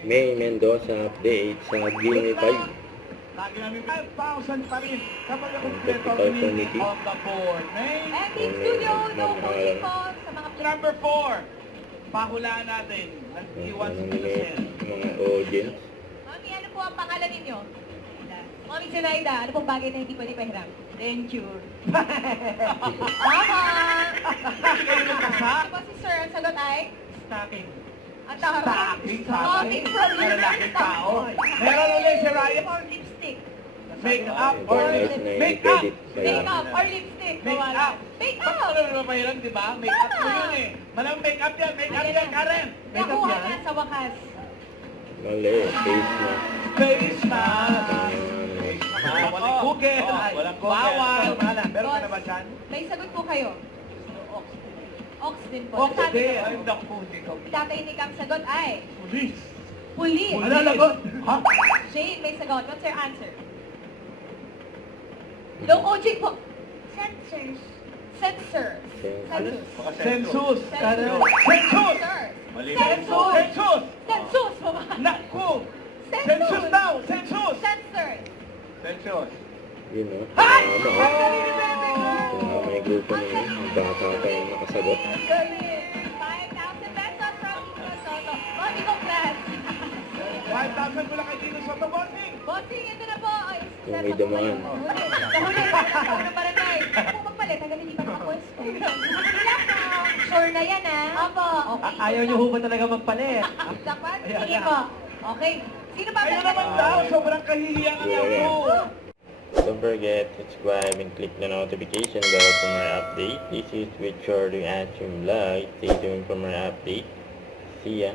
May Mendoza update sa Game 5. Lagi namin 5,000 pa rin kapag nakumpleto ang Technical meaning committee. of the board. May And Team Studio, no coaching po sa mga number 4. Pahulaan natin. Nag-iwan sa Pilasel. Mga audience. Mami, ano po ang pangalan ninyo? Mami Zenaida, ano pong bagay na hindi pwede pahiram? Denture. Tama! Hindi kayo magkasa? Ano po si Sir, ang sagot ay? Stocking. Ang tama. Stocking. Coming from your Malalaking tao. Meron ulit si Ryan. Or lipstick. Make up or Guys, lipstick. na Make up. i-credit sa Make up or lipstick. Make Wala. up. Make Bakit up! ano naman mahirap, di ba? Make up mo Tama. yun eh. Malamang make up yan. Make up yan, Karen. Make up Nakuha yan. na sa wakas. Mali, face na. Face mask. Walang Oh, Google. oh, walang Google. Bawal. Meron ka Boss, na ba dyan? May sagot po kayo. Ox din po. Ox Sabi din. ko, Ay, naku, hindi ka. tatahimik ang sagot ay Police. police. Ano lagot? Ha? Shane, may sagot. What's your answer? No coaching po. Sensors. Sensors. Sensors. Census. Census. Census. Sensors. Mali. Census. Census. Census po ba? Naku. Census. Census daw. Census. Sensors. Census. Yun o. Ay! Tama Ang o. galing ni Bebe ko. May grupo na yun. Ang bata pa yung nakasagot. Ang galing. 5,000 pesos from Tito Soto. Mami, congrats. 5,000 mula kay Dino Soto Bossing. Bossing, ito na po. Ay, Kung may damaan. Nahuli. Nahuli ng barangay. Kung magpalit, hanggang hindi pa nakapwesto. Relax na. Sure na yan, ha? Opo. Okay. Ayaw niyo ho ba talaga magpalit? Dapat? Ayan Sige na. po. Okay. Sino ba? Ayun naman daw. Sobrang kahihiyangan niya po. Don't forget to subscribe and click the notification bell for more update. This is with Charlie Action Vlog. Stay tuned for more update. See ya.